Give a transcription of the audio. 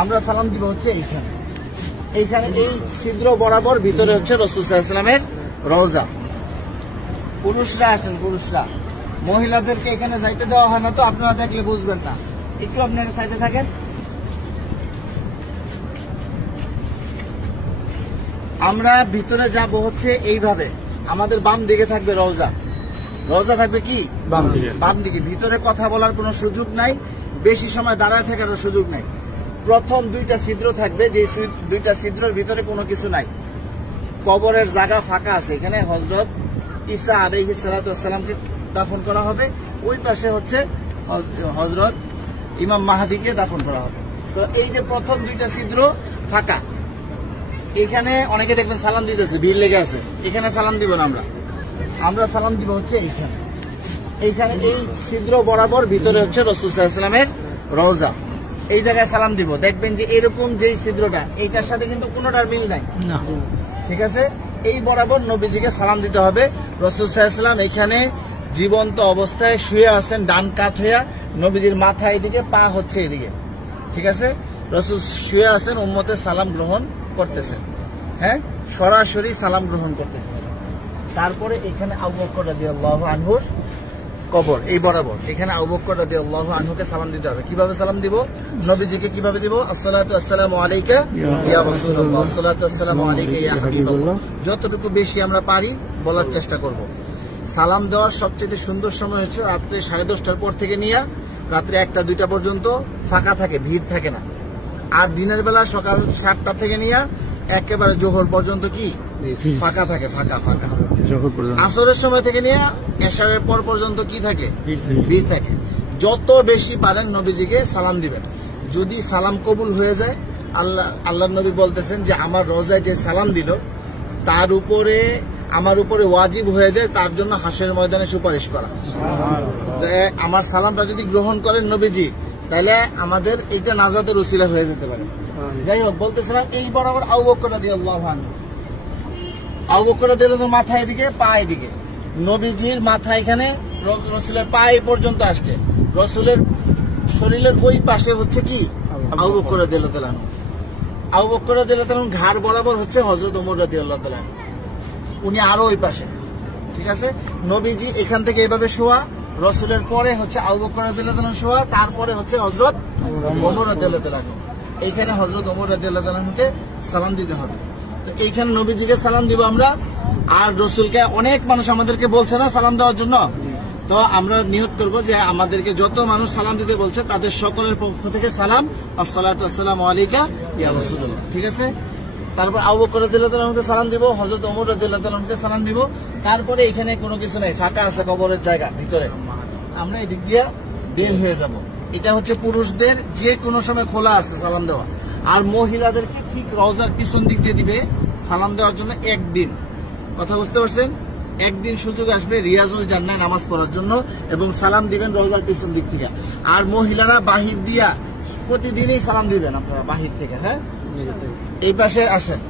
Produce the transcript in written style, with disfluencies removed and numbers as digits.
আমরা সালাম দিব হচ্ছে এইখানে। এইখানে এই ছিদ্র বরাবর ভিতরে হচ্ছে রাসূল সাল্লাল্লাহু আলাইহি ওয়াসাল্লামের রওজা। পুরুষরা আসেন, পুরুষরা, মহিলাদেরকে এখানে যাইতে দেওয়া হয় না, তো আপনারা দেখলে বুঝবেন না, একটু আপনারা সাইডে থাকেন। আমরা ভিতরে যাব হচ্ছে এইভাবে, আমাদের বাম দিকে থাকবে রওজা। রওজা থাকবে কি বাম দিকে। ভিতরে কথা বলার কোনো সুযোগ নাই, বেশি সময় দাঁড়ায় থাকারও সুযোগ নাই। প্রথম দুইটা ছিদ্র থাকবে, যে দুইটা ছিদ্রের ভিতরে কোনো কিছু নাই, কবরের জায়গা ফাঁকা আছে। এখানে হযরত ঈসা আলাইহিস সালাতু ওয়াস সালামকে দাফন করা হবে, ওই পাশে হচ্ছে হযরত ইমাম মাহদিকে দাফন করা হবে। তো এই যে প্রথম দুইটা ছিদ্র ফাঁকা, এখানে অনেকে দেখবেন সালাম দিতেছে, ভিড় লেগে আছে। এখানে সালাম দিব না, আমরা সালাম দিব হচ্ছে এইখানে। এইখানে এই ছিদ্র বরাবর ভিতরে হচ্ছে রাসূল সাল্লাল্লাহু আলাইহি ওয়াসাল্লামের রওজা। এই জায়গায় সালাম দিব, দেখবেন যে এরকম যেই ছিদ্রটা, এইটার সাথে কিন্তু কোনোটার মিল নাই, ঠিক আছে? এই বরাবর নবীজিকে সালাম দিতে হবে। রাসূল সাল্লাল্লাহু আলাইহি ওয়াসাল্লাম এখানে জীবন্ত অবস্থায় শুয়ে আছেন, ডান কাত হইয়া, নবীজির মাথা এদিকে, পা হচ্ছে এদিকে, ঠিক আছে? রাসূল শুয়ে আছেন, উম্মতের সালাম গ্রহণ করতেছেন, হ্যাঁ, সরাসরি সালাম গ্রহণ করতেছেন। তারপরে এখানে আবু বকর রাদিয়াল্লাহু আনহুর কবর, এই বরাবর এখানে আবু বকর রাদিয়াল্লাহু আনহুকে সালাম দিতে হবে। কিভাবে সালাম দিব? নবীজিকে কিভাবে দিব? আসসালাতু আসসালামু আলাইকা ইয়া রাসূলুল্লাহ, আসসালাতু আসসালামু আলাইকা ইয়া হাবিবাল্লাহ। যতটুকু বেশি আমরা পারি বলার চেষ্টা করব। সালাম দেওয়ার সবচেয়ে সুন্দর সময় হচ্ছে রাত্রে 10:30টার পর থেকে নিয়ে রাত্রে 1টা-2টা পর্যন্ত ফাঁকা থাকে, ভিড় থাকে না। আর দিনের বেলা সকাল 7টা থেকে নিয়ে একেবারে জোহর পর্যন্ত কি ফাঁকা থাকে, ফাঁকা। আসরের সময় থেকে নিয়ে এশারের পর পর্যন্ত কি থাকে? ভিড় থাকে। যত বেশি পারেন নবীজিকে সালাম দিবেন। যদি সালাম কবুল হয়ে যায়, আল্লাহ নবী বলতেছেন যে আমার রওজায় যে সালাম দিল তার উপরে, আমার উপরে ওয়াজিব হয়ে যায় তার জন্য হাসরের ময়দানে সুপারিশ করা। আমার সালামটা যদি গ্রহণ করেন নবীজি, তাহলে আমাদের এটা নাজাতের উসিলা হয়ে যেতে পারে। যাই হোক, বলতেছিলাম এই বরাবর আবু বকর রাদিয়াল্লাহু আনহু, আবু বকর রাদিয়াল্লাহু আনহু মাথা এদিকে, পা এদিকে। নবীজির মাথা এখানে, রাসূলের পা এই পর্যন্ত আসছে, রাসূলের শরীরের ওই পাশে হচ্ছে কি আবু বকর রাদিয়াল্লাহু তাআলা। আবু বকর রাদিয়াল্লাহু তাআলা ঘাড় বরাবর হচ্ছে হযরত ওমর রাদিয়াল্লাহু তাআলা, উনি আরো ওই পাশে, ঠিক আছে? নবীজি এখান থেকে এইভাবে শোয়া, রাসূলের পরে হচ্ছে আবু বকর রাদিয়াল্লাহু তাআলা শোয়া, তারপরে হচ্ছে হযরত ওমর রাদিয়াল্লাহু তাআলা। এইখানে হযরত ওমর রাদিয়াল্লাহু তাআলাকে সালাম দিতে হবে। তো এইখানে নবীজিকে সালাম দিব আমরা। আর রাসূলকে অনেক মানুষ আমাদেরকে বলছে না সালাম দেওয়ার জন্য, তো আমরা নিয়ত করবো যে আমাদেরকে যত মানুষ সালাম দিতে বলছে তাদের সকলের পক্ষ থেকে সালাম, আসসালাতু আসসালামু আলাইকা ইয়া রাসূলুল্লাহ, ঠিক আছে? তারপর আবু বকর রাদিয়াল্লাহু তাআলাকে সালাম দিব, হযরত ওমর রাদিয়াল্লাহু তাআলাকে সালাম দিব। তারপরে এখানে কোনো কিছু নাই, ফাঁকা আছে কবরের জায়গা ভিতরে, আমরা এদিক দিয়ে বের হয়ে যাব। এটা হচ্ছে পুরুষদের যে কোনো সময় খোলা আছে সালাম দেওয়া। আর মহিলাদেরকে ঠিক রওজার পিছন দিক দিয়ে দিবে সালাম দেওয়ার জন্য একদিন। কথা বুঝতে পারছেন? একদিন সুযোগ আসবে রিয়াজুল জান্নাহ নামাজ পড়ার জন্য, এবং সালাম দিবেন রওজার পিছন দিক থেকে। আর মহিলারা বাহির দিয়া প্রতিদিনই সালাম দিবেন আপনারা বাহির থেকে, হ্যাঁ? এই পাশে আসেন।